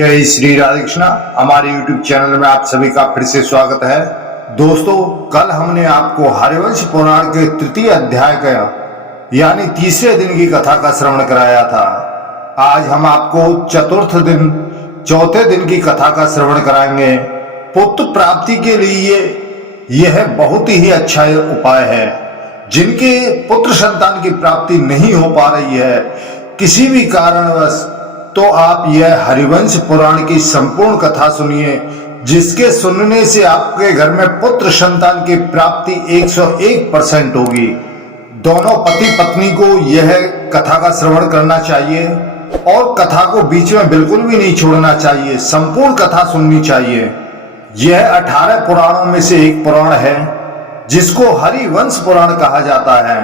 जय श्री राधे कृष्णा। हमारे YouTube channel में आप सभी का फिर से स्वागत है। दोस्तों, कल हमने आपको हरिवंश पुराण के तृतीय अध्याय का यानी तीसरे दिन की कथा का श्रवण कराया था। आज हम आपको चौथे दिन की कथा का श्रवण कराएंगे। पुत्र प्राप्ति के लिए यह बहुत ही अच्छा उपाय है। जिनके पुत्र संतान की प्राप्ति नहीं हो पा रही है किसी भी कारणवश, तो आप यह हरिवंश पुराण की संपूर्ण कथा सुनिए, जिसके सुनने से आपके घर में पुत्र संतान की प्राप्ति 101% होगी। दोनों पति पत्नी को यह कथा का श्रवण करना चाहिए और कथा को बीच में बिल्कुल भी नहीं छोड़ना चाहिए, संपूर्ण कथा सुननी चाहिए। यह 18 पुराणों में से एक पुराण है जिसको हरिवंश पुराण कहा जाता है।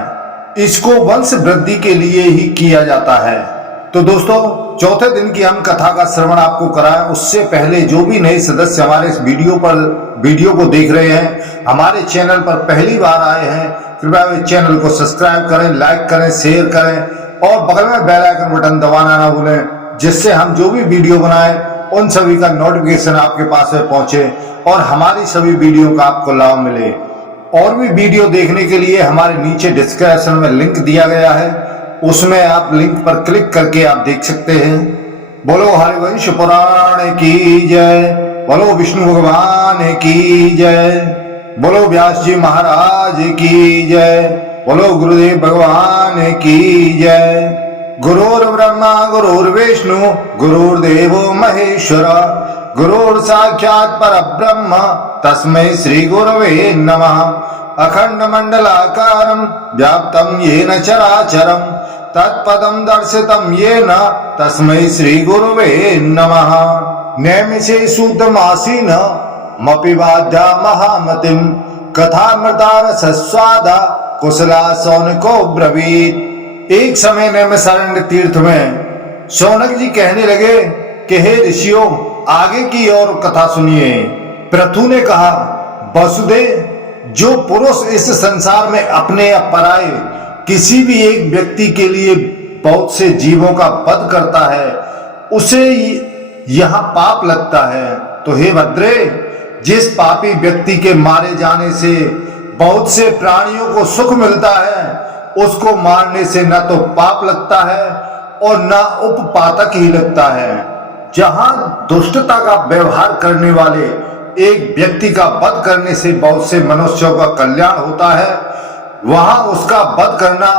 इसको वंश वृद्धि के लिए ही किया जाता है। तो दोस्तों, चौथे दिन की हम कथा का श्रवण आपको कराएं उससे पहले जो भी नए सदस्य हमारे इस वीडियो को देख रहे हैं, हमारे चैनल पर पहली बार आए हैं, कृपया इस चैनल को सब्सक्राइब करें, लाइक करें, शेयर करें और बगल में बेल आइकन बटन दबाना ना भूलें, जिससे हम जो भी वीडियो बनाएं उन सभी का नोटिफिकेशन आपके पास में पहुंचे और हमारी सभी वीडियो का आपको लाभ मिले। और भी वीडियो देखने के लिए हमारे नीचे डिस्क्रिप्शन में लिंक दिया गया है, उसमें आप लिंक पर क्लिक करके आप देख सकते हैं। बोलो हरिवंश पुराण की जय, बोलो विष्णु भगवान की जय, बोलो व्यास जी महाराज की जय, बोलो गुरुदेव भगवान की जय। गुरुर्ब्रह्मा गुरुर्विष्णु गुरुर्देवो महेश्वर, गुरुर् साक्षात् परब्रह्म तस्मै श्री गुरवे नमः। अखंड मंडलाकारं व्याप्तं येन चराचरं तत्पदं दर्शितं येन तस्मै श्री गुरवे नमः। नैमिषे शुद्धमासीन मपिवाद्या महामतिं कथामृतारसस्वादा कुशला शौनको ब्रवीत। एक समय नैमिषारण्य तीर्थ में शौनक जी कहने लगे कि हे ऋषियों, आगे की और कथा सुनिए। पृथु ने कहा, वसुदेव, जो पुरुष इस संसार में अपने या पराये किसी भी एक व्यक्ति के लिए बहुत से जीवों का वध करता है, उसे यहाँ पाप लगता है। तो हे भद्रे, जिस पापी व्यक्ति के मारे जाने से बहुत से प्राणियों को सुख मिलता है, उसको मारने से न तो पाप लगता है और न उपपातक ही लगता है। जहां दुष्टता का व्यवहार करने वाले एक व्यक्ति का वध करने से बहुत से मनुष्यों का कल्याण होता है, वहां उसका वध करना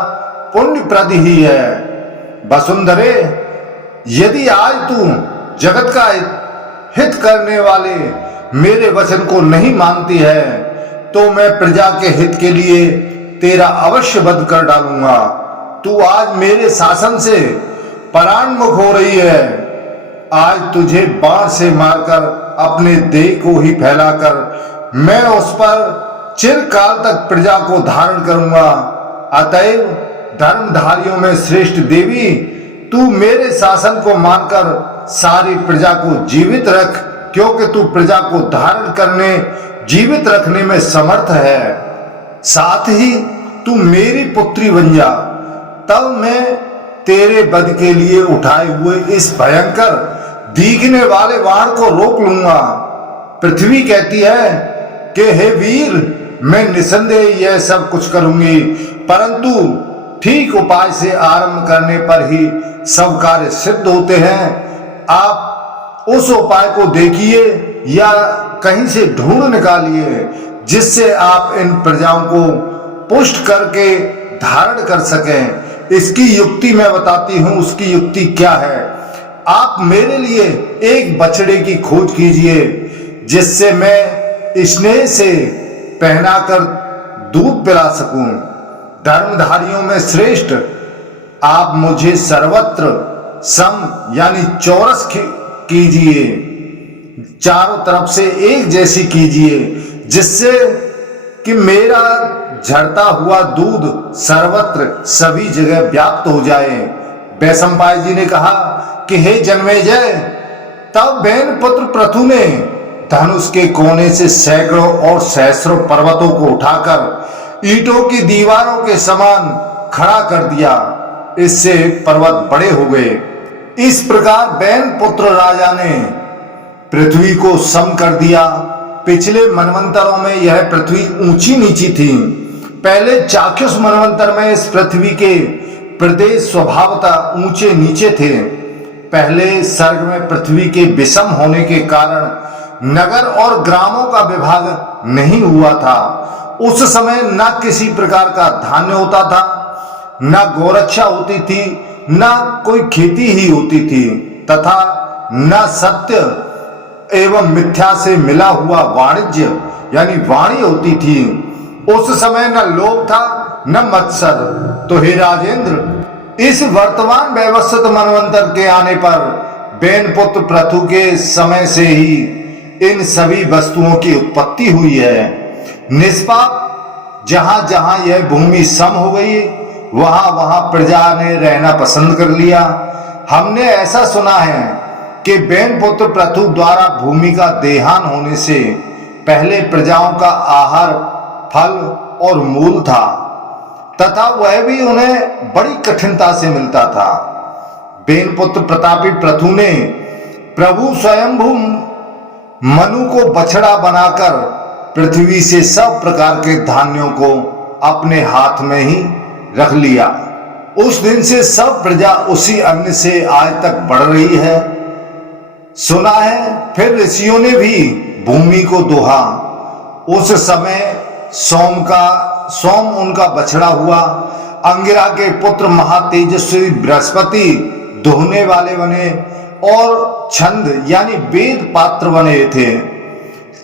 पुण्यप्रद ही है। वसुंधरे, यदि आज तू जगत का हित करने वाले मेरे वचन को नहीं मानती है, तो मैं प्रजा के हित के लिए तेरा अवश्य वध कर डालूंगा। तू आज मेरे शासन से परान्मुख हो रही है। आज तुझे बाण से मारकर अपने देह को ही फैलाकर मैं उस पर चिरकाल तक प्रजा को धारण करूंगा। अतएव धर्मधारियों में श्रेष्ठ देवी, तू मेरे शासन को मानकर सारी प्रजा को जीवित रख, क्योंकि तू प्रजा को धारण करने, जीवित रखने में समर्थ है। साथ ही तू मेरी पुत्री बन जा, तब मैं तेरे वध के लिए उठाए हुए इस भयंकर दिखने वाले बाण को रोक लूंगा। पृथ्वी कहती है कि हे वीर, मैं निसंदेह यह सब कुछ करूंगी, परंतु ठीक उपाय से आरंभ करने पर ही सब कार्य सिद्ध होते हैं। आप उस उपाय को देखिए या कहीं से ढूंढ निकालिए, जिससे आप इन प्रजाओं को पुष्ट करके धारण कर सकें। इसकी युक्ति मैं बताती हूं, उसकी युक्ति क्या है। आप मेरे लिए एक बछड़े की खोज कीजिए, जिससे मैं स्नेह से पहनाकर दूध पिला सकूं। धर्मधारियों में श्रेष्ठ आप मुझे सर्वत्र सम यानी चौरस कीजिए, चारों तरफ से एक जैसी कीजिए, जिससे कि मेरा झरता हुआ दूध सर्वत्र सभी जगह व्याप्त हो जाए। वैशंपायन जी ने कहा कि हे जन्मेजय, तब बहन पुत्र पृथु ने धनुष के कोने से सैकड़ों और सहस्रों पर्वतों को उठाकर ईंटों की दीवारों के समान खड़ा कर दिया। इससे पर्वत बड़े हो गए। इस प्रकार बैन पुत्र राजा ने पृथ्वी को सम कर दिया। पिछले मनवंतरों में यह पृथ्वी ऊंची नीची थी। पहले चाक्षुष मनवंतर में इस पृथ्वी के प्रदेश स्वभावतः ऊंचे नीचे थे। पहले सर्ग में पृथ्वी के विषम होने के कारण नगर और ग्रामों का विभाग नहीं हुआ था। उस समय न किसी प्रकार का धान्य होता था, न गोरक्षा होती थी, न कोई खेती ही होती थी, तथा न सत्य एवं मिथ्या से मिला हुआ वाणिज्य यानी वाणी होती थी। उस समय न लोभ था न मत्सर। तो हे राजेंद्र, इस वर्तमान व्यवस्थित मनवंतर के आने पर बैन पुत्र पृथु के समय से ही इन सभी वस्तुओं की उत्पत्ति हुई है। निष्पाप जहां जहां यह भूमि सम हो गई वहां वहां प्रजा ने रहना पसंद कर लिया। हमने ऐसा सुना है कि बैन पुत्र पृथु द्वारा भूमि का देहान होने से पहले प्रजाओं का आहार फल और मूल था, तथा वह भी उन्हें बड़ी कठिनता से मिलता था। बैन पुत्र प्रतापी पृथु ने प्रभु स्वयंभू मनु को बछड़ा बनाकर पृथ्वी से सब प्रकार के धान्यों को अपने हाथ में ही रख लिया। उस दिन से सब प्रजा उसी अन्न से आज तक बढ़ रही है। सुना है फिर ऋषियों ने भी भूमि को दोहा। उस समय सोम उनका बछड़ा हुआ। अंगिरा के पुत्र महातेजस्वी बृहस्पति दोहने वाले बने और छंद यानी वेद पात्र बने थे।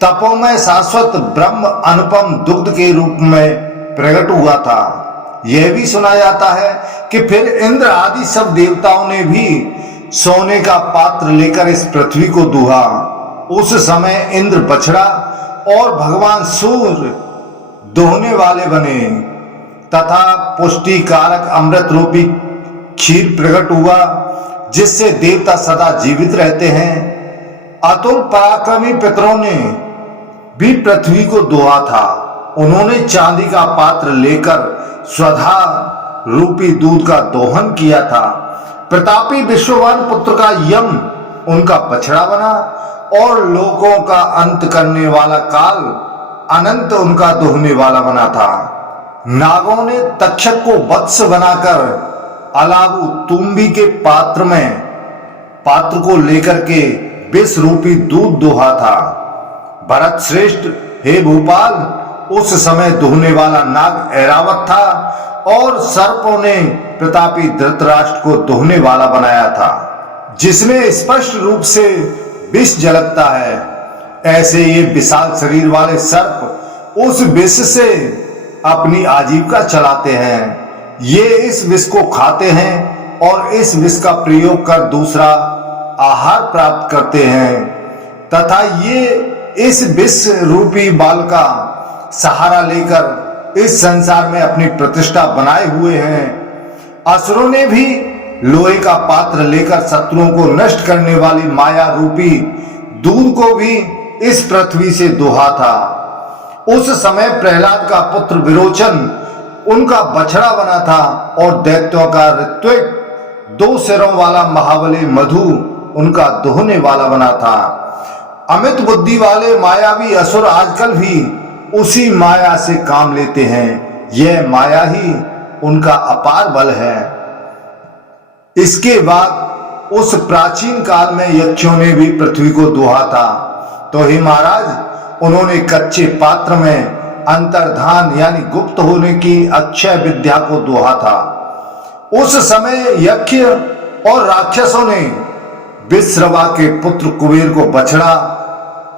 तपोमय शाश्वत ब्रह्म अनुपम दुग्ध के रूप में प्रकट हुआ था। यह भी सुना जाता है कि फिर इंद्र आदि सब देवताओं ने भी सोने का पात्र लेकर इस पृथ्वी को दूहा। उस समय इंद्र बछड़ा और भगवान सूर्य दोहने वाले बने तथा पुष्टि कारक अमृत रूपी क्षीर प्रकट हुआ, जिससे देवता सदा जीवित रहते हैं। अतुल पराक्रमी पितरों ने भी पृथ्वी को दोहा था। उन्होंने चांदी का पात्र लेकर स्वधा रूपी दूध का दोहन किया था। प्रतापी विश्ववान पुत्र का यम उनका बछड़ा बना और लोगों का अंत करने वाला काल अनंत उनका दोहने वाला बना था। नागों ने तक्षक को वत्स बनाकर अलाबू तुम्बी के पात्र को लेकर के विष रूपी दूध दोहा था। भरत श्रेष्ठ, हे भूपाल, उस समय दोहने वाला नाग ऐरावत था और सर्पों ने प्रतापी धृतराष्ट्र को दोहने वाला बनाया था, जिसमें स्पष्ट रूप से विष झलकता है। ऐसे ये विशाल शरीर वाले सर्प उस विष से अपनी आजीविका चलाते हैं। ये इस विष को खाते हैं और इस विष का प्रयोग कर दूसरा आहार प्राप्त करते हैं, तथा ये इस विष रूपी बाल का सहारा लेकर इस संसार में अपनी प्रतिष्ठा बनाए हुए हैं। असुरों ने भी लोहे का पात्र लेकर शत्रुओं को नष्ट करने वाली माया रूपी दूध को भी इस पृथ्वी से दोहा था। उस समय प्रहलाद का पुत्र विरोचन उनका बछड़ा बना था और दैत्यों का ऋत्विक 2 सिरों वाला महाबली मधु उनका दोहने वाला बना था। अमित बुद्धि वाले मायावी असुर आजकल भी उसी माया से काम लेते हैं। यह माया ही उनका अपार बल है। इसके बाद उस प्राचीन काल में यक्षों ने भी पृथ्वी को दोहा था। तो हे महाराज, उन्होंने कच्चे पात्र में अंतर्धान यानी गुप्त होने की अक्षय विद्या को दोहा था। उस समय यक्ष और राक्षसों ने विश्रवा के पुत्र कुबेर को बछड़ा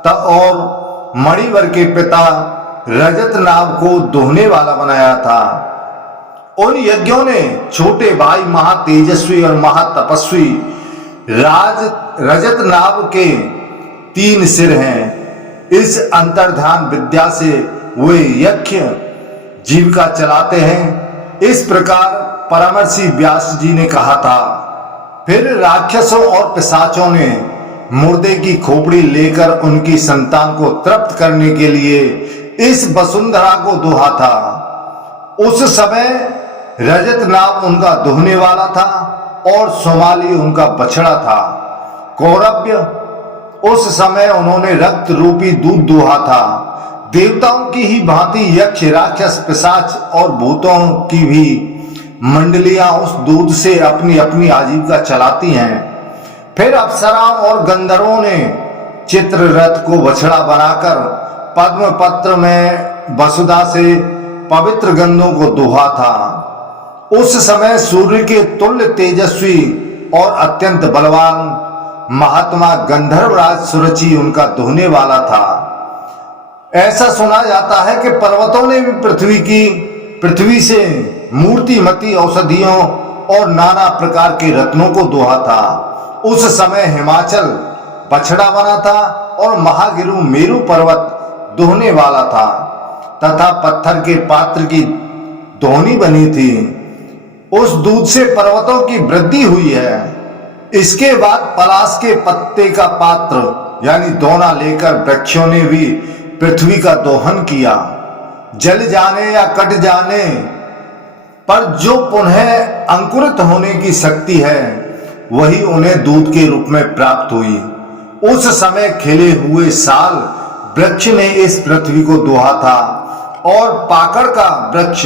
और मणिवर के पिता रजत नाग को दोहने वाला बनाया था। उन यज्ञों ने छोटे भाई महातेजस्वी और महातपस्वी रजत नाग के 3 सिर हैं। इस अंतर्धान विद्या से वे यक्ष जीविका चलाते हैं। इस प्रकार परमर्षि व्यास जी ने कहा था। फिर राक्षसों और पिशाचों ने मुर्दे की खोपड़ी लेकर उनकी संतान को तृप्त करने के लिए इस वसुंधरा को दोहा था। उस समय रजत नाग उनका दोहने वाला था और सोमाली उनका बछड़ा था। कौरव्य, उस समय उन्होंने रक्त रूपी दूध दुहा था। देवताओं की ही भांति यक्ष, राक्षस, पिशाच और भूतों की भी मंडलियां उस दूध से अपनी अपनी आजीविका चलाती हैं। फिर अप्सराओं और गंधर्वों ने चित्ररथ को बछड़ा बनाकर पद्म पत्र में वसुधा से पवित्र गंधों को दुहा था। उस समय सूर्य के तुल्य तेजस्वी और अत्यंत बलवान महात्मा गंधर्वराज सुरुचि उनका दुहने वाला था। ऐसा सुना जाता है कि पर्वतों ने भी पृथ्वी से मूर्तिमती औषधियों और नाना प्रकार के रत्नों को दुहा था। उस समय हिमाचल बछड़ा बना था और महागिरु मेरु पर्वत दुहने वाला था तथा पत्थर के पात्र की दोहनी बनी थी। उस दूध से पर्वतों की वृद्धि हुई है। इसके बाद पलाश के पत्ते का पात्र यानी दोना लेकर वृक्षों ने भी पृथ्वी का दोहन किया। जल जाने या कट जाने पर जो पुनः अंकुरित होने की शक्ति है वही उन्हें दूध के रूप में प्राप्त हुई। उस समय खिले हुए साल वृक्ष ने इस पृथ्वी को दुहा था और पाकड़ का वृक्ष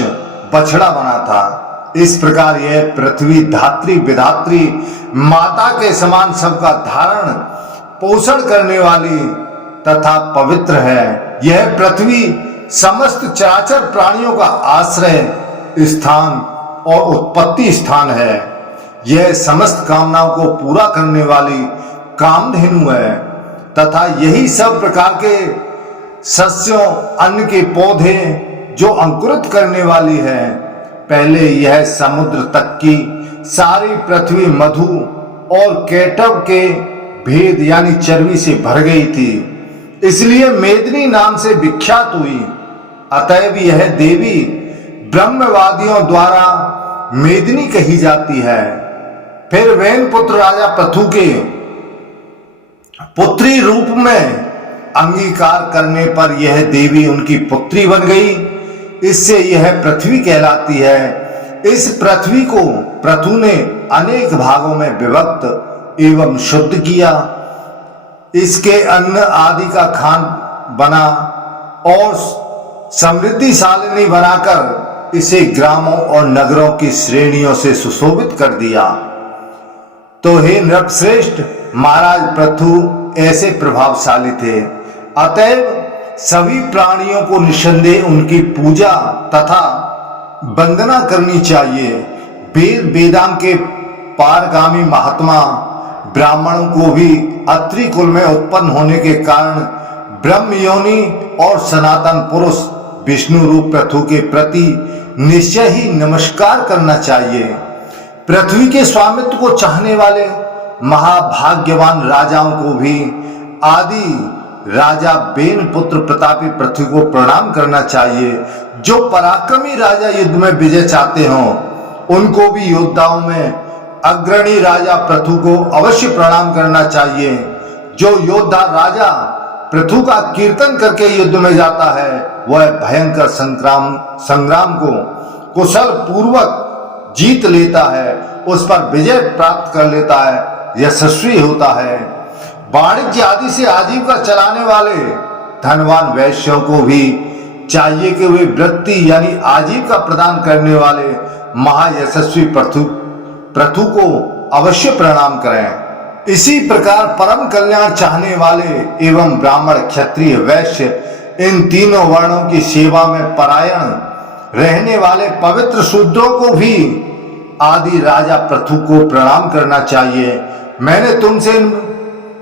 बछड़ा बना था। इस प्रकार यह पृथ्वी धात्री विधात्री माता के समान सबका धारण पोषण करने वाली तथा पवित्र है। यह पृथ्वी समस्त चराचर प्राणियों का आश्रय स्थान और उत्पत्ति स्थान है। यह समस्त कामनाओं को पूरा करने वाली कामधेनु है तथा यही सब प्रकार के सस्यों, अन्न के पौधे जो अंकुरित करने वाली है। पहले यह समुद्र तक की सारी पृथ्वी मधु और केटव के भेद यानी चर्बी से भर गई थी, इसलिए मेदिनी नाम से विख्यात हुई। अतएव यह देवी ब्रह्मवादियों द्वारा मेदिनी कही जाती है। फिर वैन पुत्र राजा पृथु के पुत्री रूप में अंगीकार करने पर यह देवी उनकी पुत्री बन गई। इससे यह पृथ्वी कहलाती है। इस पृथ्वी को पृथु ने अनेक भागों में विभक्त एवं शुद्ध किया। इसके अन्न आदि का खान बना और समृद्धिशालिनी बनाकर इसे ग्रामों और नगरों की श्रेणियों से सुशोभित कर दिया। तो हे नृपश्रेष्ठ, महाराज पृथु ऐसे प्रभावशाली थे। अतएव सभी प्राणियों को निस्संदेह उनकी पूजा तथा वंदना करनी चाहिए। वेद वेदांग के पारगामी महात्मा ब्राह्मणों को भी अत्रि कुल में उत्पन्न होने के कारण ब्रह्म योनि और सनातन पुरुष विष्णु रूप पृथु के प्रति निश्चय ही नमस्कार करना चाहिए। पृथ्वी के स्वामित्व को चाहने वाले महाभाग्यवान राजाओं को भी आदि राजा बेन पुत्र प्रतापी पृथ्वी को प्रणाम करना चाहिए। जो पराक्रमी राजा युद्ध में विजय चाहते हों उनको भी योद्धाओं में अग्रणी राजा पृथु को अवश्य प्रणाम करना चाहिए। जो योद्धा राजा पृथु का कीर्तन करके युद्ध में जाता है वह भयंकर संग्राम को कुशल पूर्वक जीत लेता है, उस पर विजय प्राप्त कर लेता है, यशस्वी होता है। वाणिज्य आदि से आजीविका चलाने वाले धनवान वैश्यों को भी चाहिए कि वे वृत्ति यानी आजीविका प्रदान करने वाले महायशस्वी पृथु को अवश्य प्रणाम करें। इसी प्रकार परम कल्याण चाहने वाले एवं ब्राह्मण, क्षत्रिय, वैश्य इन तीनों वर्णों की सेवा में परायण रहने वाले पवित्र शूद्रों को भी आदि राजा पृथु को प्रणाम करना चाहिए। मैंने तुमसे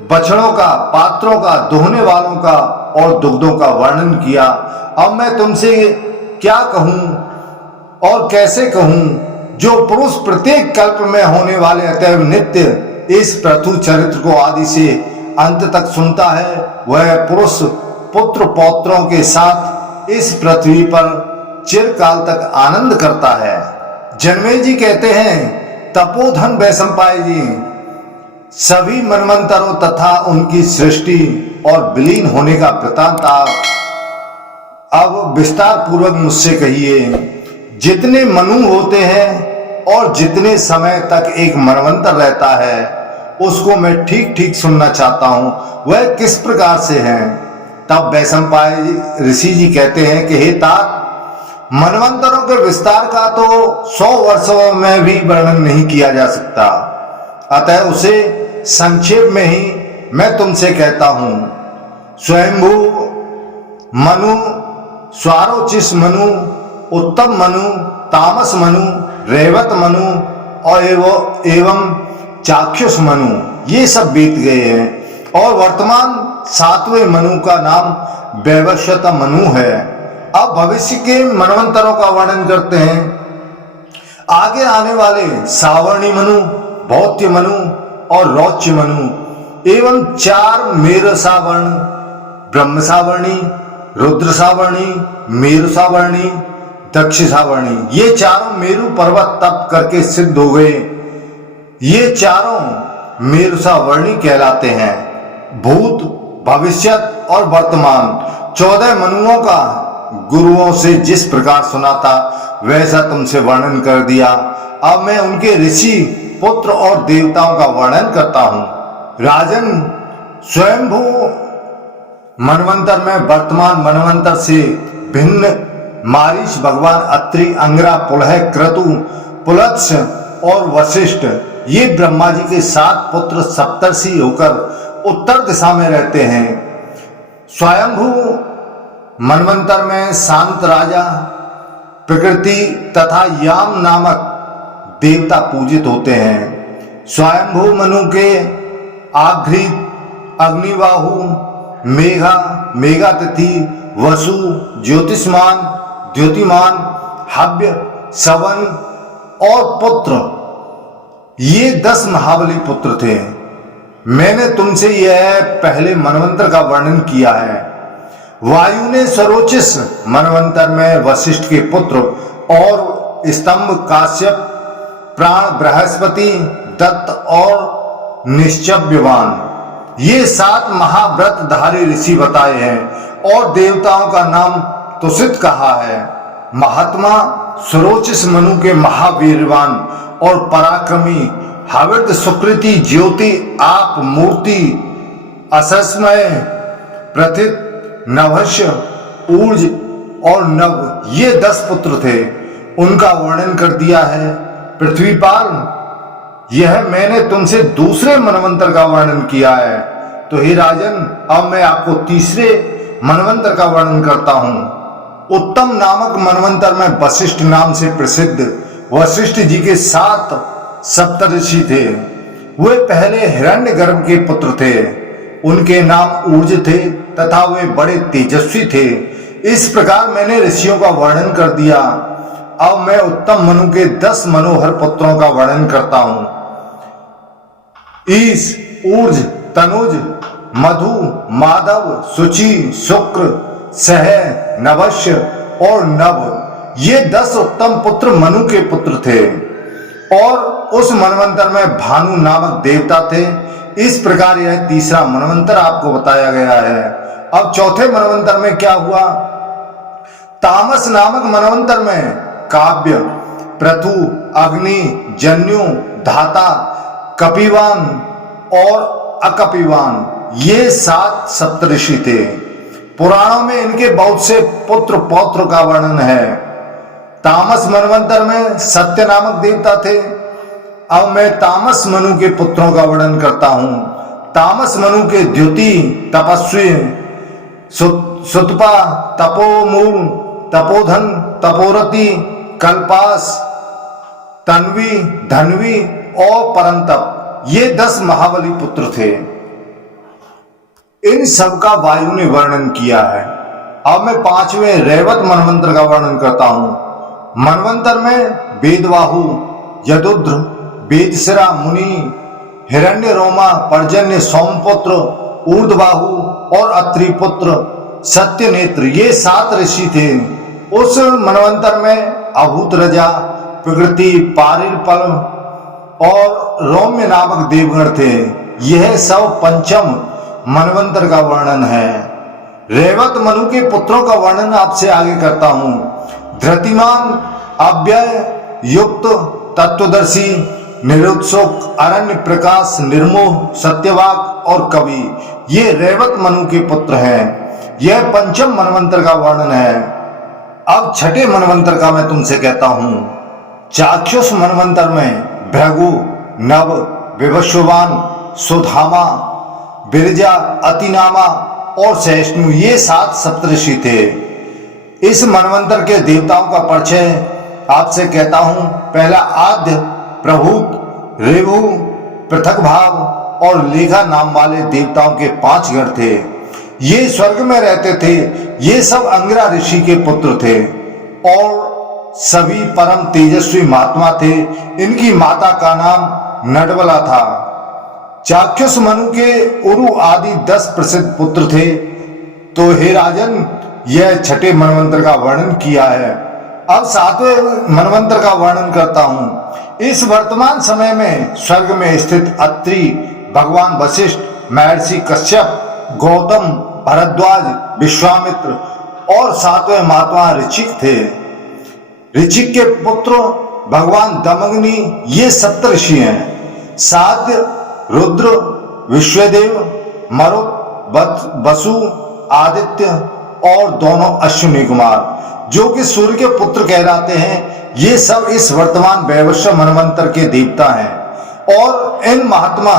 बछड़ों का, पात्रों का, दोहने वालों का और दुग्धों का वर्णन किया। अब मैं तुमसे क्या कहूं और कैसे कहूं? जो पुरुष प्रत्येक कल्प में होने वाले अतएव नित्य इस पृथु चरित्र को आदि से अंत तक सुनता है वह पुरुष पुत्र पौत्रों के साथ इस पृथ्वी पर चिरकाल तक आनंद करता है। जन्मेजय जी कहते हैं, तपोधन वैशंपायन जी, सभी मनवंतरों तथा उनकी सृष्टि और विलीन होने का वृतांत अब विस्तार पूर्वक मुझसे कहिए। जितने मनु होते हैं और जितने समय तक एक मनवंतर रहता है उसको मैं ठीक ठीक सुनना चाहता हूं, वह किस प्रकार से हैं। तब वैशंपाय ऋषि जी कहते हैं कि हे तात, मनवंतरों के विस्तार का तो 100 वर्षों में भी वर्णन नहीं किया जा सकता, अतः उसे संक्षेप में ही मैं तुमसे कहता हूं। स्वयंभू मनु, स्वारोचिष मनु, उत्तम मनु, तामस मनु, रेवत मनु और एवं चाक्षुष मनु, ये सब बीत गए हैं और वर्तमान 7वें मनु का नाम वैवस्वत मनु है। अब भविष्य के मनवंतरों का वर्णन करते हैं। आगे आने वाले सावर्णी मनु, भौत्य मनु और रौच्य मनु एवं 4 मेरु सावर्ण, ब्रह्म सावर्णी, रुद्र सावर्णी, मेरु सावर्णी, दक्ष सावर्णी, ये चारों मेरु पर्वत तप करके सिद्ध हो गए। ये चारों मेरु सावर्णी कहलाते हैं। भूत, भविष्यत और वर्तमान 14 मनुओं का गुरुओं से जिस प्रकार सुना था वैसा तुमसे वर्णन कर दिया। अब मैं उनके ऋषि, पुत्र और देवताओं का वर्णन करता हूं। राजन, स्वयंभू मनवंतर में वर्तमान मनवंतर से भिन्न मारीच, भगवान अत्रि, अंगिरा, पुलह, क्रतु, पुलत्स और वशिष्ठ, ये ब्रह्मा जी के 7 पुत्र सप्तर्षि होकर उत्तर दिशा में रहते हैं। स्वयंभू मनवंतर में शांत राजा, प्रकृति तथा याम नामक देवता पूजित होते हैं। स्वयंभू मनु के आघ्रित, अग्निबाहु, मेघा, मेघातिथि, वसु, ज्योतिष्मान, द्योतिमान, हव्य, सवन और पुत्र, ये 10 महाबली पुत्र थे। मैंने तुमसे यह पहले मनवंतर का वर्णन किया है। वायु ने सरोचिस मनवंतर में वशिष्ठ के पुत्र और स्तंभ, काश्यप, प्राण, बृहस्पति, दत्त और निश्चव्यवान, ये 7 महाव्रतधारी ऋषि बताए हैं और देवताओं का नाम तुषित कहा है। महात्मा सरोचिस मनु के महावीरवान और पराक्रमी हविर्द, सुकृति, ज्योति, आप, मूर्ति, असस्मय, प्रथित, नभस्य, ऊर्ज और नव, ये 10 पुत्र थे। उनका वर्णन कर दिया है। पृथ्वीपाल, यह मैंने तुमसे दूसरे मनवंतर का वर्णन किया है। तो हे राजन, अब मैं आपको तीसरे मनवंतर का वर्णन करता हूं। उत्तम नामक मनवंतर में वशिष्ठ नाम से प्रसिद्ध वशिष्ठ जी के 7 सप्तऋषि थे। वे पहले हिरण्यगर्भ के पुत्र थे। उनके नाम ऊर्ज थे तथा वे बड़े तेजस्वी थे। इस प्रकार मैंने ऋषियों का वर्णन कर दिया। अब मैं उत्तम मनु के 10 मनोहर पुत्रों का वर्णन करता हूं। ईश, ऊर्ज, तनुज, मधु, माधव, सुचि, शुक्र, सह, नवश्य और नव, ये 10 उत्तम पुत्र मनु के पुत्र थे और उस मनवंतर में भानु नामक देवता थे। इस प्रकार यह तीसरा मनवंतर आपको बताया गया है। अब चौथे मनवंतर में क्या हुआ? तामस नामक मनवंतर में काव्य, पृथु, अग्नि, जन्यु, धाता, कपिवान और अकपिवान, ये 7 सप्तऋषि थे। पुराणों में इनके बहुत से पुत्र पौत्र का वर्णन है। तामस मनवंतर में सत्य नामक देवता थे। अब मैं तामस मनु के पुत्रों का वर्णन करता हूं। तामस मनु के द्युति, तपस्वी, सुतपा, तपोमूल, तपोधन, तपोरति, कल्पास, तन्वी, धन्वी और परंतप, ये 10 महाबली पुत्र थे। इन सब का वायु ने वर्णन किया है। अब मैं 5वें रेवत मनवंतर का वर्णन करता हूं। मनवंतर में वेदवाहु, यदुद्र, वेदशिरा मुनि, हिरण्य रोमा, पर्जन्य, सोमपुत्र, ऊर्ध्वबाहु और अत्रिपुत्र, सत्यनेत्र, ये 7 ऋषि थे। उस मनवंतर में अभूत रजा, प्रकृति, पारिलपल और रौम्य नामक देवगण थे। यह सब पंचम मनवंतर का वर्णन है। रेवत मनु के पुत्रों का वर्णन आपसे आगे करता हूं। धृतिमान, अव्यय, युक्त, तत्वदर्शी, निरुत्सुक, अरण्य प्रकाश, निर्मोह, सत्यवाक और कवि, ये रेवत मनु के पुत्र हैं। यह पंचम मनवंतर का वर्णन है। अब छठे मनवंतर का मैं तुमसे कहता हूं। चाक्षुष मनवंतर में भृगु, नव, विवस्वान, सुधामा, बिरजा, अतिनामा और सहिष्णु, ये 7 सप्तऋषि थे। इस मनवंतर के देवताओं का परिचय आपसे कहता हूं। पहला आद्य, प्रभूत, रेवु, पृथक भाव और लेखा नाम वाले देवताओं के 5 गण थे। ये स्वर्ग में रहते थे। ये सब अंगिरा ऋषि के पुत्र थे और सभी परम तेजस्वी महात्मा थे। इनकी माता का नाम नडबला था। चाक्षुष मनु के उरु आदि 10 प्रसिद्ध पुत्र थे। तो हे राजन, यह छठे मनवंतर का वर्णन किया है। अब 7वें मनवंतर का वर्णन करता हूं। इस वर्तमान समय में स्वर्ग में स्थित अत्रि, भगवान वशिष्ठ, महर्षि कश्यप, गौतम, भरद्वाज, विश्वामित्र और 7वें महात्मा ऋचिक थे। ऋचिक के पुत्र भगवान दमग्नि, ये सप्तऋषि हैं। साध्य, रुद्र, विश्वदेव, मरुत, वसु, आदित्य और दोनों अश्विनी कुमार, जो कि सूर्य के पुत्र कहलाते हैं, ये सब इस वर्तमान वैवस्वत मनवंतर के देवता हैं। और इन महात्मा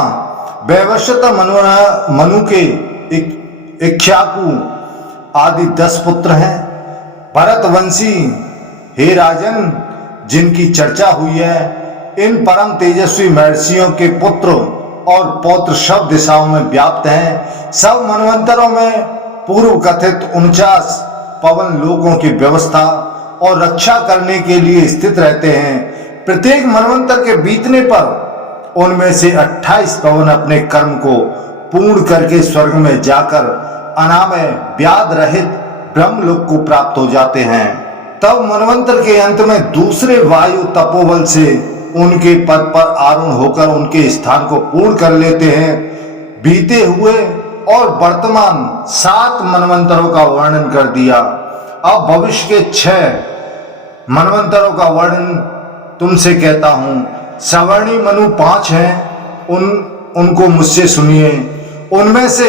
वैवस्वत मनु के इक्ष्वाकु आदि 10 पुत्र हैं। भरतवंशी, हे राजन, जिनकी चर्चा हुई है, इन परम तेजस्वी महर्षियों के पुत्र और पौत्र सब दिशाओं में व्याप्त हैं। सब मनवंतरों में पूर्व कथित 49 पवन लोकों की व्यवस्था और रक्षा करने के लिए स्थित रहते हैं। प्रत्येक मनवंतर के बीतने पर उनमें से 28 पवन अपने कर्म को पूर्ण करके स्वर्ग में जाकर अनामय व्याध रहित ब्रह्मलोक को प्राप्त हो जाते हैं। तब मनवंतर के अंत में दूसरे वायु तपोबल से उनके पद पर आरूढ़ होकर उनके स्थान को पूर्ण कर लेते हैं। बीते हुए और वर्तमान 7 मनवंतरों का वर्णन कर दिया। अब भविष्य के 6 मनवंतरों का वर्णन तुमसे कहता हूं। सवर्णी मनु 5 हैं, उनको मुझसे सुनिए। उनमें से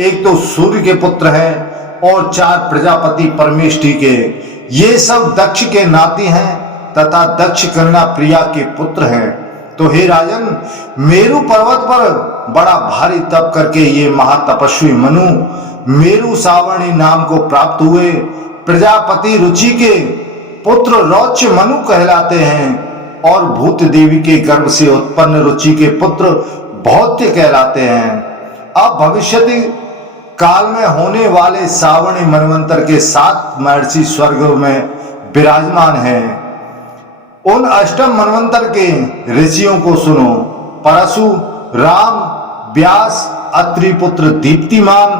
एक तो सूर्य के पुत्र हैं और 4 प्रजापति परमेष्टि के। ये सब दक्ष के नाती हैं तथा दक्ष कन्या प्रिया के पुत्र हैं। तो हे राजन, मेरु पर्वत पर बड़ा भारी तप करके ये महातपस्वी मनु मेरु सावर्णी नाम को प्राप्त हुए। प्रजापति रुचि के पुत्र रौच मनु कहलाते हैं और भूत देवी के गर्भ से उत्पन्न रुचि के पुत्र भौत्य कहलाते हैं। अब भविष्यति काल में होने वाले सावर्णी मनवंतर के 7 महर्षि स्वर्ग में विराजमान हैं। उन अष्टम मनवंतर के ऋषियों को सुनो। परशु, राम, व्यास, अत्रि पुत्र दीप्तिमान,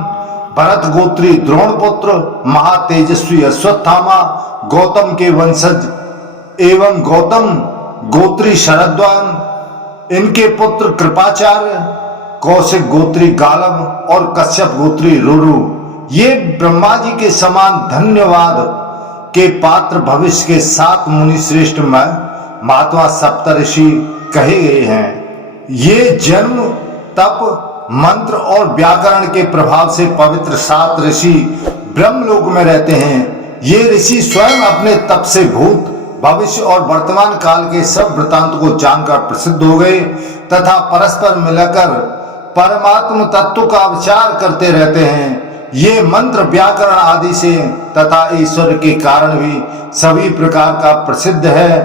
भरत गोत्री द्रोण पुत्र, महातेजस्वी अश्वत्थामा, गौतम के वंशज एवं गौतम गोत्री शरद्वान, इनके पुत्र कृपाचार्य, कौशिक गोत्री गालव और कश्यप गोत्री रुरु, ये ब्रह्मा जी के समान धन्यवाद के पात्र भविष्य के 7 मुनि श्रेष्ठ महात्मा सप्तऋषि कहे गए हैं। ये जन्म, तप, मंत्र और व्याकरण के प्रभाव से पवित्र 7 ऋषि ब्रह्मलोक में रहते हैं। ये ऋषि स्वयं अपने तप से भूत, भविष्य और वर्तमान काल के सब वृतांत को जानकर प्रसिद्ध हो गए तथा परस्पर मिलकर परमात्म तत्व का विचार करते रहते हैं। ये मंत्र व्याकरण आदि से तथा ईश्वर के कारण भी सभी प्रकार का प्रसिद्ध है।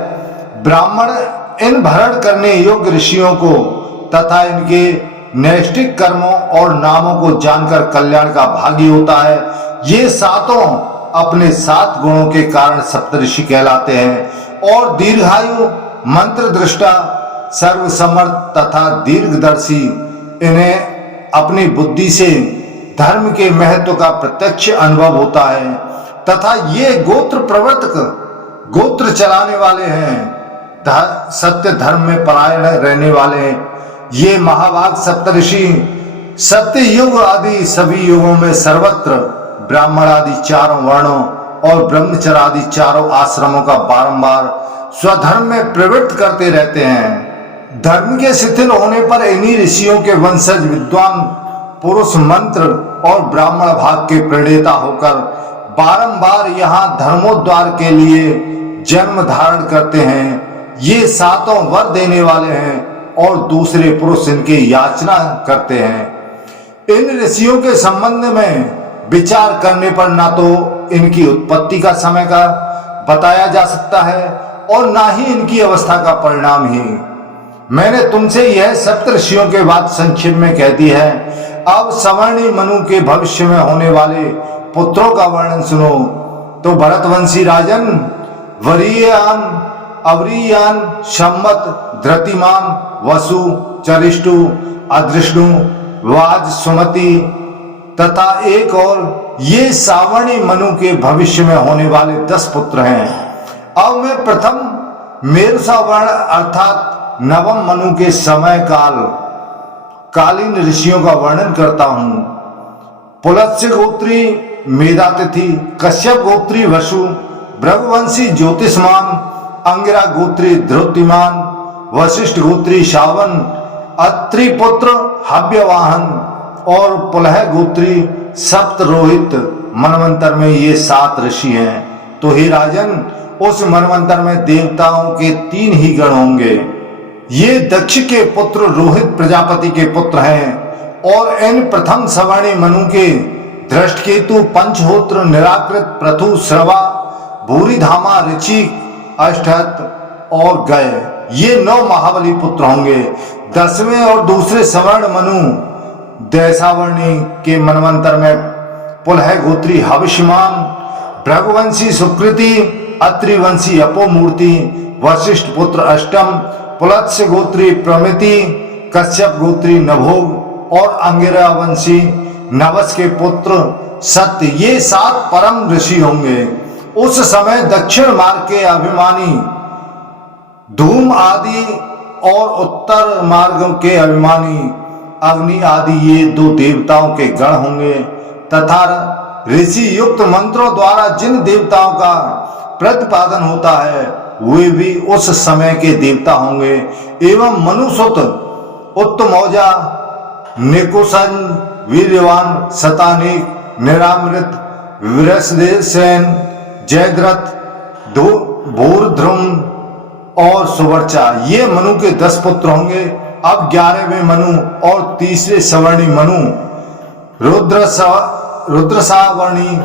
ब्राह्मण इन भरण करने योग्य ऋषियों को तथा इनके नैष्ठिक कर्मों और नामों को जानकर कल्याण का भागी होता है। ये 7 अपने 7 गुणों के कारण सप्तऋषि कहलाते हैं और दीर्घायु, मंत्र दृष्टा, सर्वसमर्थ तथा दीर्घदर्शी। इन्हें अपनी बुद्धि से धर्म के महत्व का प्रत्यक्ष अनुभव होता है तथा ये गोत्र प्रवर्तक, गोत्र चलाने वाले हैं, सत्य धर्म में परायण रहने वाले हैं। ये महाभाग सप्तऋषि सत्य युग आदि सभी युगों में सर्वत्र ब्राह्मण आदि 4 वर्णों और ब्रह्मचर्य आदि 4 आश्रमों का बारंबार स्वधर्म में प्रवृत्त करते रहते हैं। धर्म के शिथिल होने पर इन्हीं ऋषियों के वंशज विद्वान पुरुष मंत्र और ब्राह्मण भाग के प्रणेता होकर बारंबार यहाँ धर्मोद्धार के लिए जन्म धारण करते हैं। ये सातों वर देने वाले हैं और दूसरे पुरुष इनकी याचना करते हैं। इन ऋषियों के संबंध में विचार करने पर ना तो इनकी उत्पत्ति का समय का बताया जा सकता है और ना ही इनकी अवस्था का परिणाम ही। मैंने तुमसे यह सप्तऋषियों के बात संक्षेप में कह दी है। अब सवर्णी मनु के भविष्य में होने वाले पुत्रों का वर्णन सुनो। तो भरतवंशी राजन वरीयान, अवरीयान, शम्मत, धृतिमान, वसु, चरिष्टु, अदृष्णु, वाज, सुमति तथा एक और ये सावर्णी मनु के भविष्य में होने वाले 10 पुत्र हैं। अब मैं प्रथम मेरुसा वर्ण अर्थात नवम मनु के समय कालीन ऋषियों का वर्णन करता हूं। पुलत्स्य गोत्री मेधातिथि, कश्यप गोत्री वसु, भृगुवंशी ज्योतिषमान, अंगिरा गोत्री ध्रुतिमान, वशिष्ठ गोत्री शावन, अत्रि पुत्र हव्यवाहन और पुलह गोत्री सप्तरोहित। मनवंतर में ये 7 ऋषि हैं। तो हे राजन, उस मनवंतर में देवताओं के 3 ही गण होंगे। ये दक्ष के पुत्र रोहित प्रजापति के पुत्र हैं और इन प्रथम सवर्णी मनु के धृष्टकेतु, पंचहोत्र, निराकृत, प्रथु, श्रवा, भूरिधामा, ऋचिक, अष्टहत और गय ये 9 महाबली पुत्र होंगे। 10वें और दूसरे सवर्ण मनु दैसावर्णी के मनवंतर में पुलह गोत्री हविष्यमान, भृगुवंशी सुकृति, अत्रिवंशी अपोमूर्ति, वशिष्ठ पुत्र अष्टम, पुलत्स्य गोत्री प्रमिति, कश्यप गोत्री नभोग और अंगिरा वंशी नवस के पुत्र सत्य। ये 7 परम ऋषि होंगे। उस समय दक्षिण मार्ग के अभिमानी धूम आदि और उत्तर मार्ग के अभिमानी अग्नि आदि ये 2 देवताओं के गण होंगे तथा ऋषि युक्त मंत्रों द्वारा जिन देवताओं का प्रतिपादन होता है वे भी उस समय के देवता होंगे। एवं मनुसुत, उत्तमौजा, निकुसन, वीर्यवान, शतानीक, निरामृत, विरसदेसेन, जयद्रथ, भूर्ध्रुम और सुवर्चा ये मनु के 10 पुत्र होंगे। अब 11वें मनु और तीसरे सवर्णी मनु रुद्रसावर्णी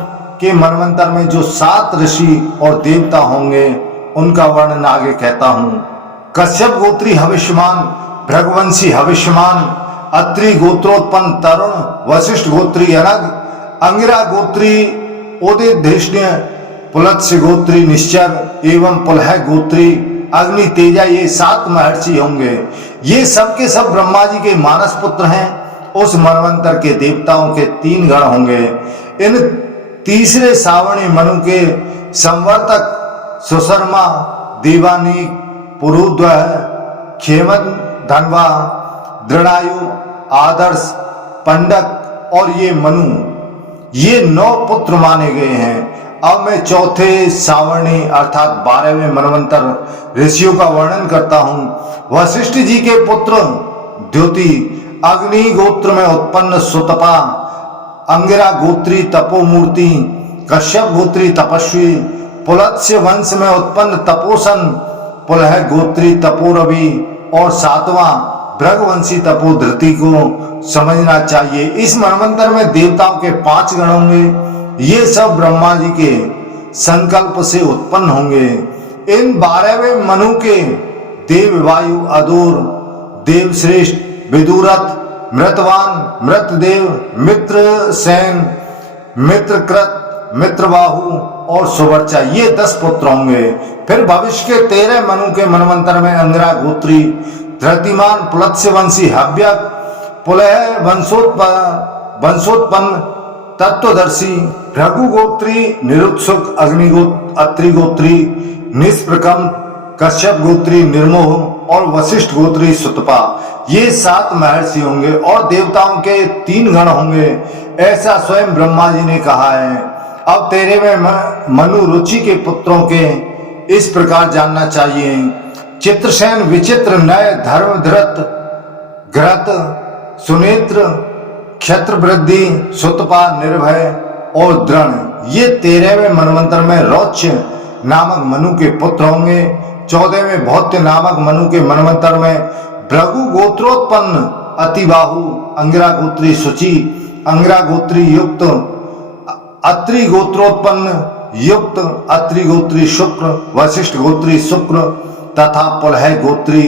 के मनवंतर में जो 7 ऋषि और देवता होंगे उनका वर्णन आगे कहता हूं। कश्यप गोत्री हविष्यमान, भृगुवंशी हविष्यमान, अत्रि गोत्रोत्पन्न तरुण, वशिष्ठ गोत्री अनग, अंगिरा गोत्री उदिधेष्ण्य, पुलत्स्य गोत्री निश्चर एवं पुलह गोत्री अग्नि तेजा ये 7 महर्षि होंगे। ये सब के सब ब्रह्मा जी के मानस पुत्र हैं। उस मनवंतर के देवताओं के 3 गण होंगे। इन तीसरे सावर्णी मनु के संवर्तक सुशर्मा, देवानीक, पुरुद्वह, खेमद, धनवा, दृढ़ायु, आदर्श, पंडक और ये मनु ये 9 पुत्र माने गए हैं। अब मैं चौथे सावर्णी अर्थात 12वें मनवंतर ऋषियों का वर्णन करता हूं। वशिष्ठ जी के पुत्र द्युति, अग्नि गोत्र में उत्पन्न सुतपा, अंगिरा गोत्री तपोमूर्ति, कश्यप गोत्री तपस्वी, पुलत्स्य वंश में उत्पन्न तपोसन, पुलह गोत्री तपोरवि और 7वां भृगुवंशी तपोधृति को समझना चाहिए। इस मनवंतर में देवताओं के 5 गण होंगे। ये सब ब्रह्मा जी के संकल्प से उत्पन्न होंगे। इन 12वें मनु के देव वायु, अदूर, देवश्रेष्ठ, विदुरथ, मृतवान, मृतदेव, मित्रसेन, मित्रकृत, मित्रबाहु और सुवर्चा ये 10 पुत्र होंगे। फिर भविष्य के 13 मनु के मनवंतर में अंगिरा गोत्री धृतिमान, पुलत्स्य वंशी हव्यक, पुलह वंशोत्पन्न तत्वदर्शी, भृगु गोत्री निरुत्सुक, अत्रि गोत्री निष्प्रकम, कश्यप गोत्री निर्मोह और वशिष्ठ गोत्री सुतपा ये 7 महर्षि होंगे और देवताओं के 3 गण होंगे। ऐसा स्वयं ब्रह्मा जी ने कहा है। अब 13वें मनु रुचि के पुत्रों के इस प्रकार जानना चाहिए। चित्रसेन विचित्र, नय, धर्मधृत, घृत, सुनेत्र, क्षत्रवृद्धि, सुतपा, निर्भय और दृढ़, ये 13वें मनवंतर में रौच्य नामक मनु के पुत्र होंगे। 14वें भौत्य नामक मनु के मनवंतर में भृगु गोत्रोत्पन्न अतिबाहु, अंगिरा गोत्री शुचि, अंगिरा गोत्री युक्त, अत्रि गोत्रोत्पन्न युक्त, अत्रि गोत्री शुक्र, वशिष्ठ गोत्री शुक्र तथा पुलह गोत्री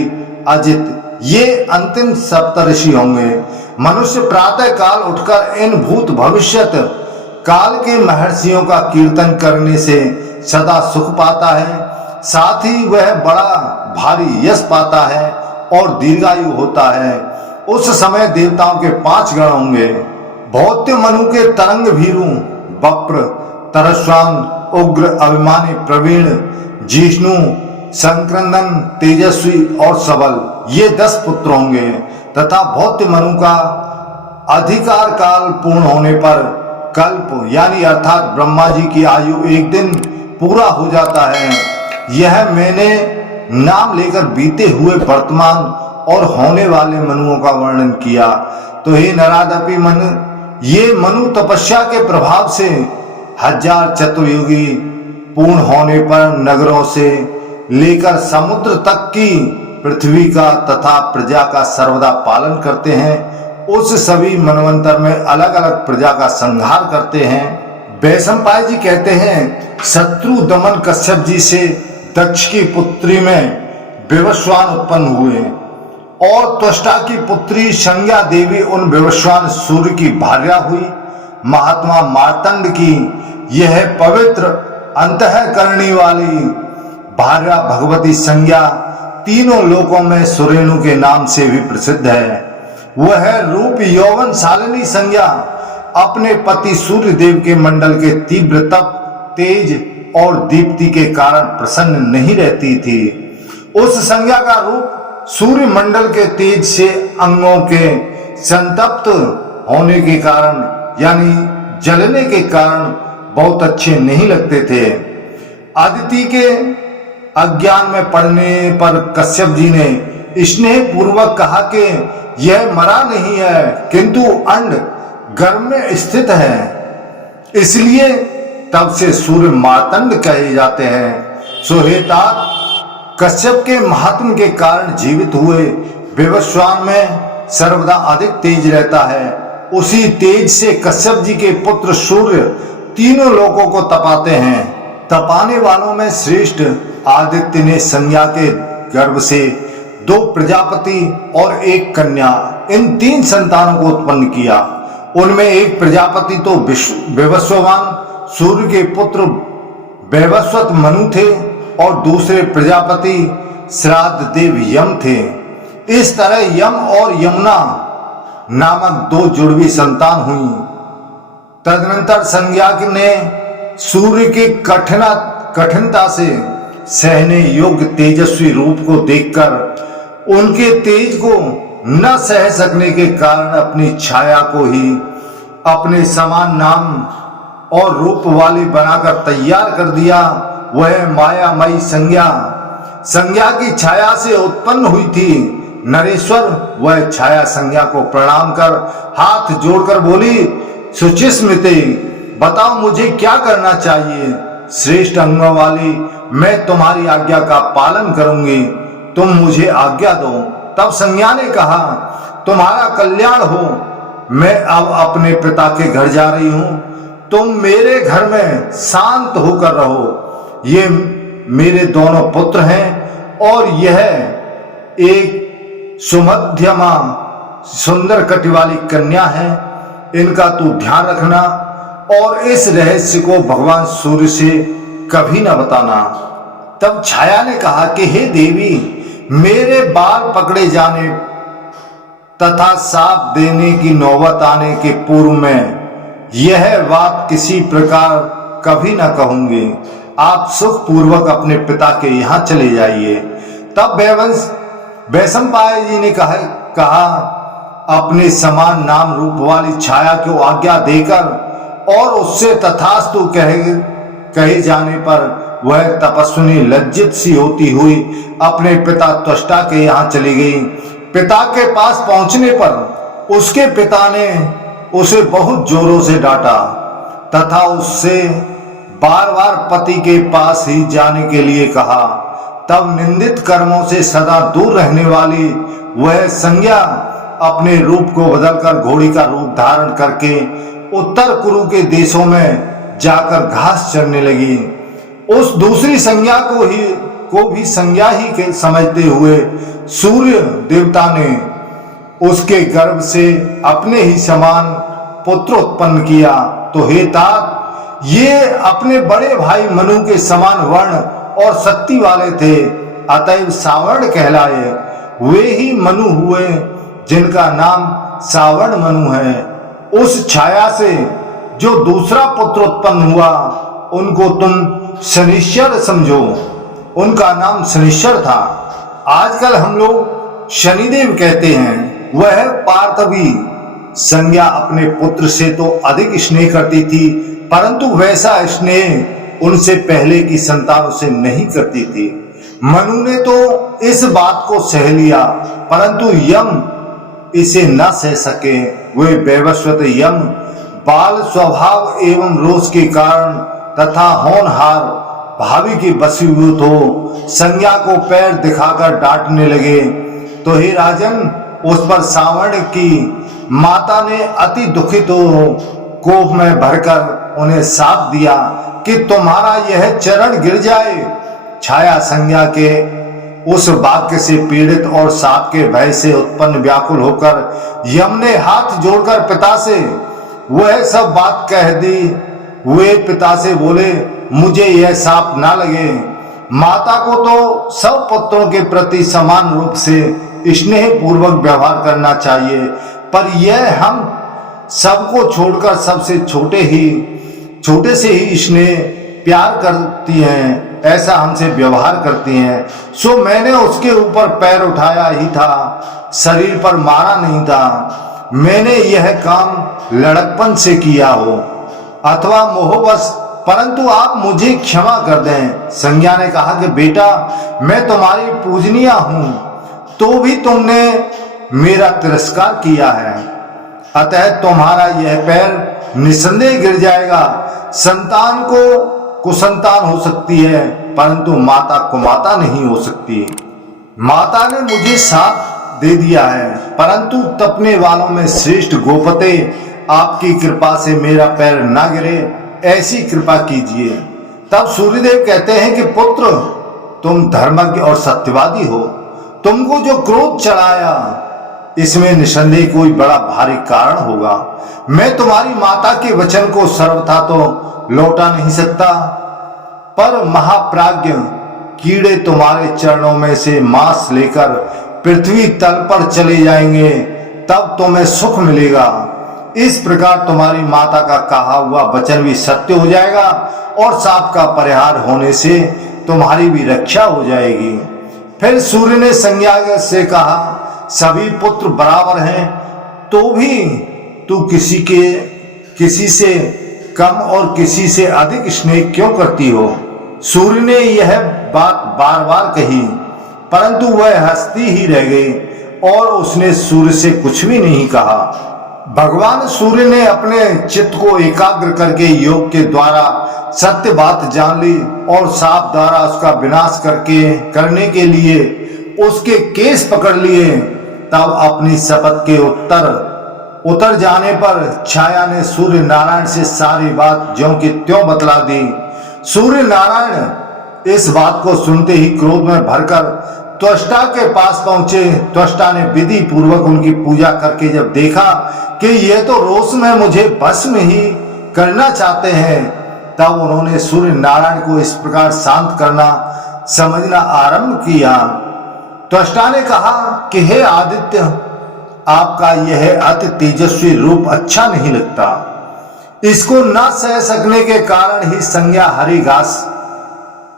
अजित, ये अंतिम सप्तऋषि होंगे। मनुष्य प्रातः काल उठकर इन भूत भविष्यत काल के महर्षियों का कीर्तन करने से सदा सुख पाता है, साथ ही वह बड़ा भारी यश पाता है और दीर्घायु होता है। उस समय देवताओं के 5 गण होंगे। भौत्य मनु के तरंग भीरु, वप्र, तरस्वान, उग्र, अभिमानी, प्रवीण, जिष्णु, संक्रंदन, तेजस्वी और सबल, ये 10 पुत्र होंगे तथा भौत्य मनु का अधिकार काल पूर्ण होने पर कल्प यानी अर्थात ब्रह्मा जी की आयु एक दिन पूरा हो जाता है। यह मैंने नाम लेकर बीते हुए वर्तमान और होने वाले मनुओं का वर्णन किया। तो हे नरादपि मन, ये मनु तपस्या के प्रभाव से 1000 चतुर्युगी पूर्ण होने पर नगरों से लेकर समुद्र तक की पृथ्वी का तथा प्रजा का सर्वदा पालन करते हैं। उस सभी मनवंतर में अलग अलग प्रजा का संहार करते हैं। वैशंपायन जी कहते हैं, शत्रु दमन कश्यप जी से दक्ष की पुत्री में विवस्वान उत्पन्न हुए और त्वष्टा की पुत्री संज्ञा देवी उन विवस्वान सूर्य की भार्या हुई। महात्मा मार्तंड की यह पवित्र अंतःकरणी वाली भार्या भगवती संज्ञा तीनों लोकों में सुरेणु के नाम से भी प्रसिद्ध है। वह रूप यौवन शालिनी संज्ञा अपने पति सूर्य देव के मंडल के तीव्र तप, तेज और दीप्ति के कारण प्रसन्न नहीं रहती थी। उस संज्ञा का रूप सूर्य मंडल के तेज से अंगों के संतप्त होने के कारण यानी जलने के कारण बहुत अच्छे नहीं लगते थे। अदिति के अज्ञान में पड़ने पर कश्यप जी ने स्नेह पूर्वक कहा कि यह मरा नहीं है किंतु अंड गर्भ में स्थित है, इसलिए तब से सूर्य मार्तंड कहे जाते हैं। सुहेतात कश्यप के महात्म के कारण जीवित हुए विवस्वान में सर्वदा अधिक तेज रहता है। उसी तेज से कश्यप जी के पुत्र सूर्य तीनों लोकों को तपाते हैं। तपाने वालों में श्रेष्ठ आदित्य ने संज्ञा के गर्भ से 2 प्रजापति और 1 कन्या, इन 3 संतानों को उत्पन्न किया। उनमें एक प्रजापति तो विवस्वान सूर्य के पुत्र वैवस्वत मनु थे और दूसरे प्रजापति श्राद्ध देव यम थे। इस तरह यम और यमुना नामक 2 जुड़वी संतान हुई। तदनंतर संज्ञा ने सूर्य के कठिनता से सहने योग्य तेजस्वी रूप को देखकर उनके तेज को न सह सकने के कारण अपनी छाया को ही अपने समान नाम और रूप वाली बनाकर तैयार कर दिया। वह मायामयी संज्ञा की छाया से उत्पन्न हुई थी। नरेश्वर वह छाया संज्ञा को प्रणाम कर हाथ जोड़कर बोली, सुचिस्मृते, बताओ मुझे क्या करना चाहिए। श्रेष्ठ अंगों वाली मैं तुम्हारी आज्ञा का पालन करूंगी, तुम मुझे आज्ञा दो। तब संज्ञा ने कहा, तुम्हारा कल्याण हो, मैं अब अपने पिता के घर जा रही हूं, तुम मेरे घर में शांत होकर रहो। ये मेरे दोनों पुत्र हैं और यह एक सुमध्यमा सुंदर कटी वाली कन्या है, इनका तू ध्यान रखना और इस रहस्य को भगवान सूर्य से कभी न बताना। तब छाया ने कहा कि हे देवी, मेरे बाल पकड़े जाने तथा साप देने की नौबत आने के पूर्व में यह बात किसी प्रकार कभी न कहूंगी। आप सुख पूर्वक अपने पिता के यहाँ चले जाइए। तब वैशंपायन जी ने कहा अपने समान नाम रूप वाली छाया को आज्ञा देकर और उससे तथास्तु कहे जाने पर वह तपस्विनी लज्जित सी होती हुई अपने पिता त्वष्टा के यहाँ चली गई। पिता के पास पहुंचने पर उसके पिता ने उसे बहुत जोरों से डांटा तथा उससे बार बार पति के पास ही जाने के लिए कहा। तब निंदित कर्मों से सदा दूर रहने वाली वह संज्ञा अपने रूप को बदलकर घोड़ी का रूप धारण करके उत्तर कुरु के देशों में जाकर घास चरने लगी। उस दूसरी संज्ञा को भी संज्ञा ही के समझते हुए सूर्य देवता ने उसके गर्भ से अपने ही समान पुत्र उत्पन्न किया। तो हे तात, ये अपने बड़े भाई मनु के समान वर्ण और शक्ति वाले थे, अतएव सावर्ण कहलाए। वे ही मनु हुए जिनका नाम सावर्ण मनु है। उस छाया से जो दूसरा पुत्र उत्पन्न हुआ उनको तुम शनिश्चर समझो। उनका नाम शनिश्चर था। आजकल हम लोग शनिदेव कहते हैं। वह पार्थवी संज्ञा अपने पुत्र से तो अधिक स्नेह करती थी, परंतु वैसा स्नेह उनसे पहले की संतानों से नहीं करती थी। मनु ने तो इस बात को सह लिया, परंतु यम इसे न सह सके। वे वैवस्वत यम बाल स्वभाव एवं रोष के कारण तथा होनहार भावी के वशीभूत हो संज्ञा को पैर दिखाकर डांटने लगे। तो हे राजन, उस पर सावर्ण की माता ने अति दुखित हो कोप में भरकर उन्हें साप दिया कि तुम्हारा यह चरण गिर जाए। छाया संज्ञा के उस वाक्य से पीड़ित और साप के भय से उत्पन्न व्याकुल होकर यम ने हाथ जोड़कर पिता से वह सब बात कह दी। वे पिता से बोले, मुझे यह साप ना लगे। माता को तो सब पुत्रों के प्रति समान रूप से स्नेह पूर्वक व्यवहार करना चाहिए, पर यह हम सबको छोड़कर सबसे छोटे से ही स्नेह प्यार करती हैं, ऐसा हमसे व्यवहार करती हैं। सो मैंने उसके ऊपर पैर उठाया ही था, शरीर पर मारा नहीं था। मैंने यह काम लड़कपन से किया हो अथवा मोहवश, परंतु आप मुझे क्षमा कर दें। संज्ञा ने कहा कि बेटा, मैं तुम्हारी पूजनीय हूं, तो भी तुमने मेरा तिरस्कार किया है, अतः तुम्हारा यह पैर निसंदेह गिर जाएगा। संतान को कुसंतान हो सकती है, परंतु माता कुमाता नहीं हो सकती। माता ने मुझे साथ दे दिया है, परंतु तपने वालों में श्रेष्ठ गोपते, आपकी कृपा से मेरा पैर ना गिरे, ऐसी कृपा कीजिए। तब सूर्यदेव कहते हैं कि पुत्र, तुम धर्मज्ञ और सत्यवादी हो। तुमको जो क्रोध चढ़ाया इसमें निसंदेह कोई बड़ा भारी कारण होगा। मैं तुम्हारी माता के वचन को सर्वथा तो लौटा नहीं सकता, पर महाप्राज्ञ कीड़े तुम्हारे चरणों में से मांस लेकर पृथ्वी तल पर चले जाएंगे, तब तुम्हें सुख मिलेगा। इस प्रकार तुम्हारी माता का कहा हुआ वचन भी सत्य हो जाएगा और साप का परिहार होने से तुम्हारी भी रक्षा हो जाएगी। फिर सूर्य ने संज्ञा से कहा, सभी पुत्र बराबर हैं, तो भी तू किसी से कम और किसी से अधिक स्नेह क्यों करती हो। सूर्य ने यह बात बार बार कही, परंतु वह हंसती ही रह गई और उसने सूर्य से कुछ भी नहीं कहा। भगवान सूर्य ने अपने चित्त को एकाग्र करके योग के द्वारा सत्य बात जान ली और साप द्वारा उसका विनाश करने के लिए उसके केस पकड़ लिए। तब अपनी शपथ के उतर जाने पर छाया ने सूर्य नारायण से सारी बात ज्यों की त्यों बतला दी। सूर्य नारायण इस बात को सुनते ही क्रोध में भरकर त्वष्टा के पास पहुंचे। त्वष्टा ने विधि पूर्वक उनकी पूजा करके जब देखा कि ये तो रोष में मुझे भस्म ही करना चाहते हैं, तब उन्होंने सूर्य नारायण को इस प्रकार शांत करना समझना आरंभ किया। त्वष्टा ने कहा कि हे आदित्य, आपका यह अति तेजस्वी रूप अच्छा नहीं लगता। इसको न सह सकने के कारण ही संज्ञा हरी घास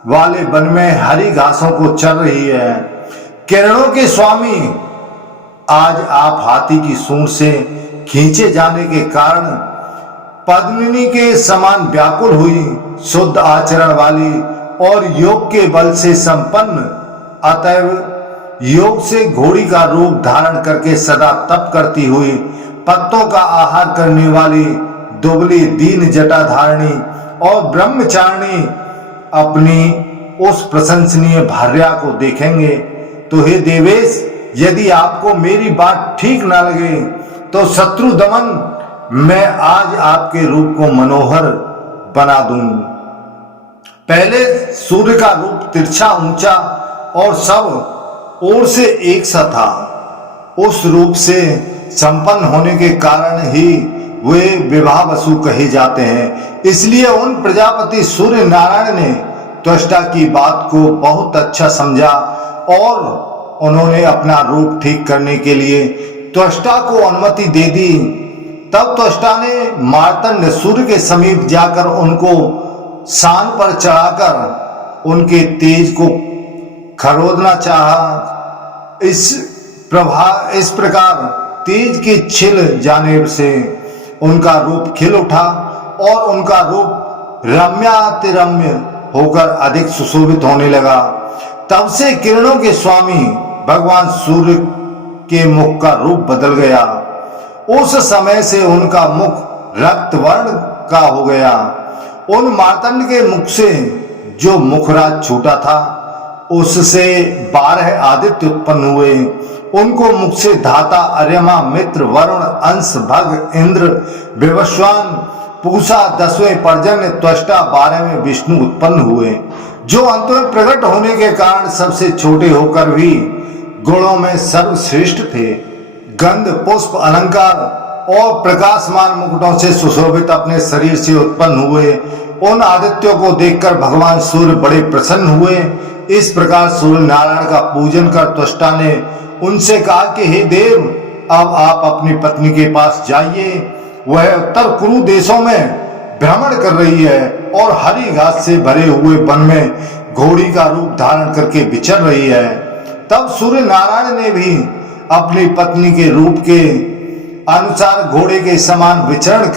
वाले वन में हरी घासों को चर रही है। किरणों के स्वामी, आज आप हाथी की सूंड से खींचे जाने के कारण पद्मिनी के समान व्याकुल हुई शुद्ध आचरण वाली और योग के बल से संपन्न, अतएव योग से घोड़ी का रूप धारण करके सदा तप करती हुई, पत्तों का आहार करने वाली, दुबली दीन जटा धारणी और ब्रह्मचारिणी अपनी उस प्रशंसनीय भार्या को देखेंगे तो हे देवेश, यदि आपको मेरी बात ठीक ना लगे तो शत्रु दमन मैं आज आपके रूप को मनोहर बना दूं। पहले सूर्य का रूप तिरछा, ऊंचा और सब ओर से एक सा था। उस रूप से संपन्न होने के कारण ही वे विवाह वसु कहे जाते हैं। इसलिए उन प्रजापति सूर्य नारायण ने त्वष्टा की बात को बहुत अच्छा समझा और उन्होंने अपना रूप ठीक करने के लिए त्वष्टा को अनुमति दे दी। तब त्वष्टा ने मार्तंड सूर्य के समीप जाकर उनको शान पर चढ़ाकर उनके तेज को खरोदना चाहा। इस प्रकार तेज के छिल जाने से उनका रूप खिल उठा और उनका रूप रम्यातिरम्य होकर अधिक सुशोभित होने लगा। तब से किरणों के स्वामी भगवान सूर्य के मुख का रूप बदल गया। उस समय से उनका मुख रक्त वर्ण का हो गया। उन मार्तंड के मुख से जो मुखराज छूटा था उससे 12 आदित्य उत्पन्न हुए। उनको मुख से धाता, अर्यमा, मित्र, वरुण, अंश, भग, इंद्र, विवस्वान, पूषा, 10वें पर्जन्य, त्वष्टा, 12वें विष्णु उत्पन्न हुए, जो अंत में प्रकट होने के कारण सबसे छोटे होकर भी गुणों में सर्वश्रेष्ठ थे। गंध, पुष्प, अलंकार और प्रकाशमान मुकुटों से सुशोभित अपने शरीर से उत्पन्न हुए। उन आदित्यों को देखकर भगवान सूर्य बड़े प्रसन्न हुए। इस प्रकार सूर्य नारायण का पूजन कर त्वष्टा ने उनसे कहा कि हे देव, अब आप अपनी पत्नी के पास जाइए। वह उत्तर कुरु देशों में भ्रमण कर रही है और हरी घास से भरे हुए वन में घोड़ी का रूप धारण करके विचर रही है। तब सूर्य नारायण ने भी अपनी पत्नी के रूप के अनुसार घोड़े के समान विचरण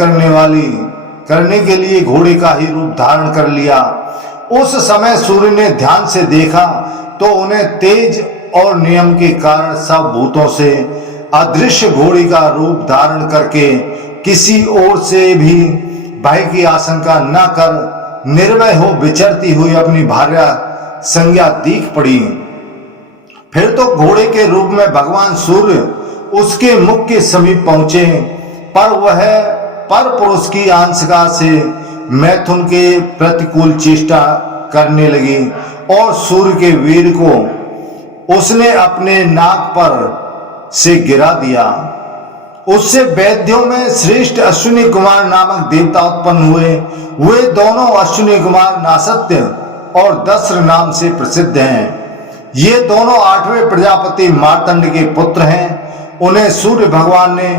करने के लिए घोड़े का ही रूप धारण कर लिया। उस समय सूर्य ने ध्यान से देखा तो उन्हें तेज और नियम के कारण सब भूतों से अदृश्य घोड़ी का रूप धारण करके किसी ओर से भी भय की आशंका न कर निर्भय हो विचरती हुई अपनी भार्या संज्ञा दीख पड़ी। फिर तो घोड़े के रूप में भगवान सूर्य उसके मुख के समीप पहुंचे, पर वह पर पुरुष की आंशिका से मैथुन के प्रतिकूल चेष्टा करने लगी और सूर्य के वीर को उसने अपने नाक पर से गिरा दिया। उससे वैद्यों में श्रेष्ठ अश्विनी कुमार नामक देवता उत्पन्न हुए। वे दोनों अश्विनी कुमार नासत्य और दस्र नाम से प्रसिद्ध हैं। ये दोनों 8वें प्रजापति मार्तंड के पुत्र हैं। उन्हें सूर्य भगवान ने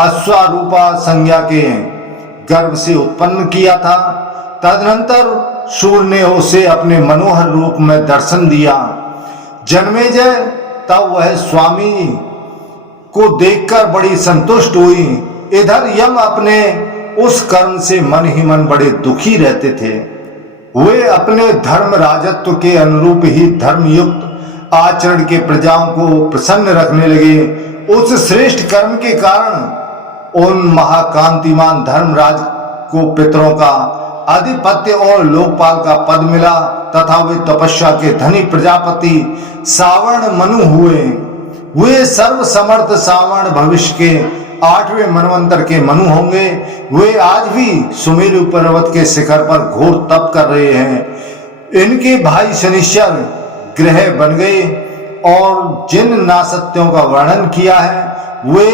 अश्वारूपा संज्ञा के गर्भ से उत्पन्न किया था। तदनंतर सूर्य ने उसे अपने मनोहर रूप में दर्शन दिया। जन्मेजय तब वह स्वामी को देखकर बड़ी संतुष्ट हुई। इधर यम अपने उस कर्म से मन ही मन बड़े दुखी रहते थे। वे अपने धर्म राजत्व के अनुरूप ही धर्मयुक्त आचरण के प्रजाओं को प्रसन्न रखने लगे। उस श्रेष्ठ कर्म के कारण उन महाकांतिमान धर्मराज को पितरों का आधिपत्य और लोकपाल का पद मिला तथा वे तपस्या के धनी प्रजापति सावर्ण मनु हुए। वे सर्व समर्थ सावर्ण भविष्य के 8वें मनवंतर के मनु होंगे। वे आज भी सुमेरु पर्वत के शिखर पर घोर तप कर रहे हैं। इनके भाई शनिश्चर ग्रह बन गए और जिन नासत्यों का वर्णन किया है वे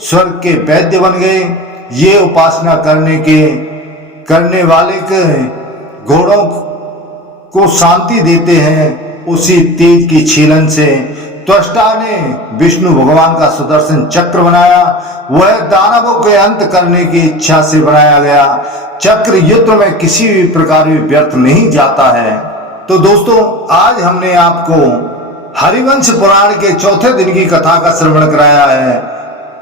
स्वर्ग के वैद्य बन गए। ये उपासना करने वाले के घोड़ों को शांति देते हैं। उसी तेज की छीलन से त्वष्टा ने विष्णु भगवान का सुदर्शन चक्र बनाया। वह दानवों के अंत करने की इच्छा से बनाया गया चक्र युद्ध में किसी भी प्रकार भी व्यर्थ नहीं जाता है। तो दोस्तों, आज हमने आपको हरिवंश पुराण के चौथे दिन की कथा का श्रवण कराया है।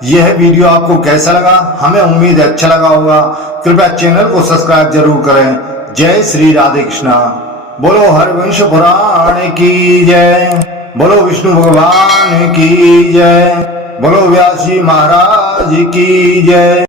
यह वीडियो आपको कैसा लगा? हमें उम्मीद है अच्छा लगा होगा। कृपया चैनल को सब्सक्राइब जरूर करें। जय श्री राधे कृष्णा। बोलो हरवंश पुराण की जय। बोलो विष्णु भगवान की जय। बोलो व्यास जी महाराज की जय।